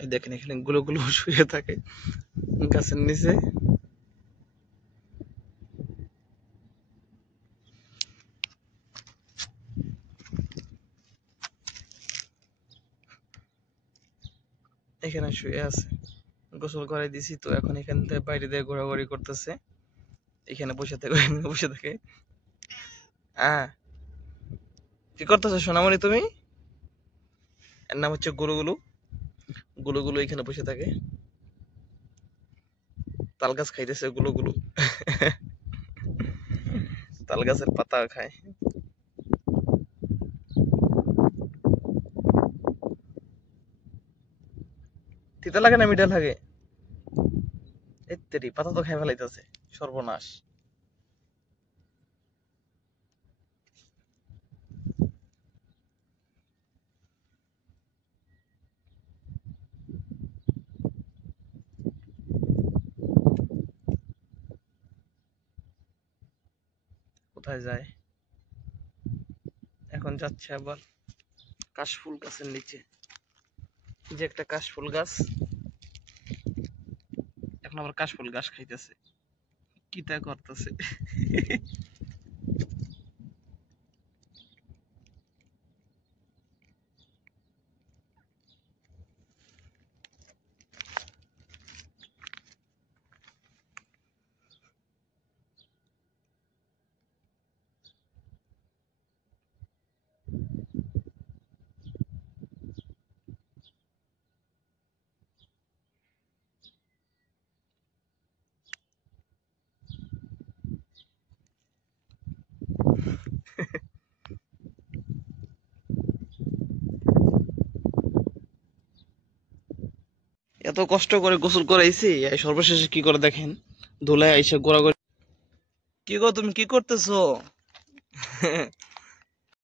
এই দেখেন এখানে গুলো গুলো শুয়ে থাকে গাছের নিচে। এখানে শুয়ে আছে, গোসল করে দিছি তো এখন এখান থেকে বাইরে দিয়ে ঘোরাঘুরি করতেছে। এখানে বসে থাকে, বসে থাকে। হ্যাঁ, কি করতেছো সোনামণি তুমি? এর নাম হচ্ছে গুলুগুলু। গুলুগুলু এখানে বসে থাকে, তাল গাছ খাইতেছে গুলুগুলু। তাল গাছের পাতা খায়। তিতা লাগে না মিঠা লাগে? এত্তেরি, পাতা তো খাই ফেলাইতেছে, সর্বনাশ। কোথায় যায়? এখন যাচ্ছে আবার কাশফুল গাছের নিচে। যে একটা কাশফুল গাছ, এখন আবার কাশফুল গাছ খাইতেছে, কিতা করতেছে। এত কষ্ট করে গোসল করাইছি, এই সর্বশেষে কি করে দেখেন, ধুলায় আইসা গোড়াগড়ি। কি গো তুমি কি করতেছো?